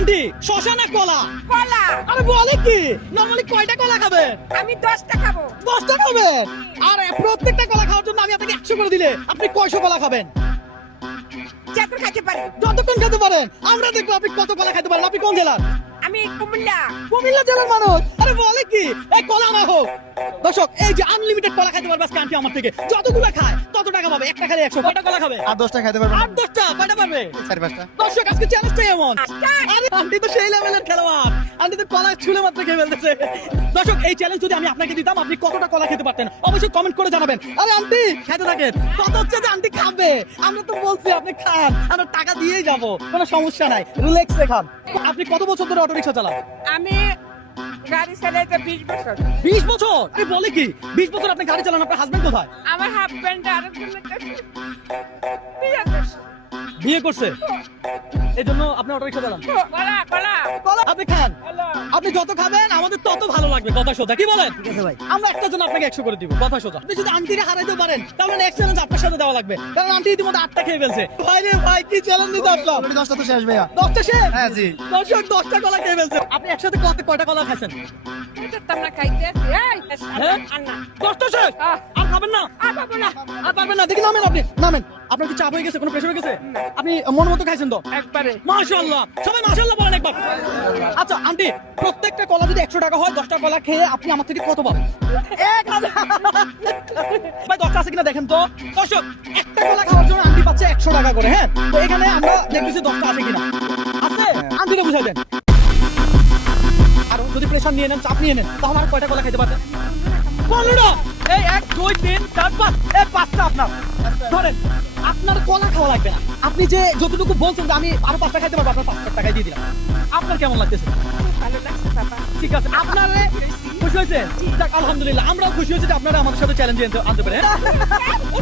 Aunty শশা না কলা? কলা। আরে বলে কি, নরমালি কয়টা কলা খাবে? আমি 10টা খাবো। 10টা খাবেন? আর প্রত্যেকটা কলা খাওয়ার জন্য আমি আপনাকে 100 করে দিলে আপনি কয়শো কলা খাবেন? যত খাইতে পারি। যতক্ষণ খেতে পারেন। আমরা দেখবো আপনি কত কলা খেতে পারেন। আপনি কোন জেলার? আমি কুমিল্লা। কুমিল্লা জেলার মানুষ? আরে বলে কি, এই কলা না হোক। দর্শক এই যে আনলিমিটেড কলা খেতে পারবে আজকে আন্টি আমার থেকে। যতগুলো খায় তত টাকা পাবে। একটা খালি 100। কয়টা কলা খাবে? আর 10টা খাইতে পারবেন? 8-10টা কয়টা পাবে? 4-5টা। দর্শক আজকে চ্যালেঞ্জটাই এমন। আটটা। আরে আন্টি তো সেই লেভেলের খেলোয়াড়। আন্টি তো কলা ছুলে মাত্র খেয়ে ফেলতেছে। দর্শক এই চ্যালেঞ্জ যদি আমি আপনাকে দিতাম আপনি কতটা কলা খেতে পারতেন অবশ্যই কমেন্ট করে জানাবেন। আরে আন্টি খেতে থাকেন। কত হচ্ছে যে আন্টি খাবে। আমরা তো বলছি আপনি খান, আমরা টাকা দিয়েই যাব, কোনো সমস্যা নাই, রিল্যাক্সে খান। আপনি কত বছর ধরে অটো রিকশা চালান? আমি গাড়ি চালাইতে 20 বছর। 20 বছর? আরে বলে কি, 20 বছর আপনি গাড়ি চালান? আপনার হাজবেন্ড কোথায়? আমার হাজবেন্ড আরেকজনের কাছে বিয়ে করছে। বিয়ে করছে, এই জন্য আপনি অটো রিকশা চালান? কলা কলা কলা আপনি খান। কলা। আপনি যত খাবেন আমাদের তত ভালো লাগবে। কথা সোজা, কি বলেন? ঠিক আছে ভাই। আমরা একটা জন্য আপনাকে 100 করে দিব। কথা সোজা। আপনি যদি আন্টিরে হারাইতে পারেন তাহলে নেক্সট চ্যালেঞ্জ আপনার সাথে দেওয়া লাগবে, কারণ আন্টি ইতিমধ্যে 8টা খেয়ে ফেলছে। ভাই রে ভাই, কি চ্যালেঞ্জ দিতে আসলাম। অলরেডি 10টা তো শেষ ভাইয়া। 10টা শেষ? হ্যাঁ জি। দর্শক 10টা কলা খেয়ে ফেলছে। আপনি একসাথে কয়টা কলা খাইছেন? খাইতে না খাইতে আছি। এই হ্যাঁ? আন্না 10টা শেষ? আহ। আর খাবেন না? আর খাবো না। আর পারবেন না? দেখি নামেন, আপনি নামেন। আপনার কি চাপ হয়ে গেছে, কোনো প্রেশার হয়ে গেছে? আপনি মন মতো খাইছেন তো? একবারে। মাশাআল্লাহ, সবাই মাশাআল্লাহ বলেন একবার। আচ্ছা আন্টি, প্রত্যেকটা কলা যদি 100 টাকা হয়, 10টা কলা খেয়ে আপনি আমার থেকে কত পাবেন? 1000। ভাই 10টা আছে কিনা দেখেন তো। দর্শক একটা কলা খাওয়ার জন্য আন্টি পাচ্ছে 100 টাকা করে। হ্যাঁ, তো এখানে আমরা দেখতেছি 10টা আছে কিনা। আছে? আন্টিরে বুঝাই দেন। আর যদি প্রেশার নিয়ে নেন, চাপ নিয়ে নেন, তাহলে আর কয়টা কলা খেতে পারবেন? 15টা। এই 1 2 3 4 5, এই 5টা আপনার। ধরেন আপনার কলা খাওয়া লাগবে না। আপনি যে যতটুকু বলছেন যে আমি আরো 5টা খাইতে পারবো, আপনার 5 টাকায় দিয়ে দিলাম। আপনার কেমন লাগতেছে? ভালো লাগছে বাবা। ঠিক আছে, আপনার খুশি হয়েছে? যাক আলহামদুলিল্লাহ, আমরাও খুশি হয়েছি যে আপনারা আমাদের সাথে চ্যালেঞ্জ আনতে পারে।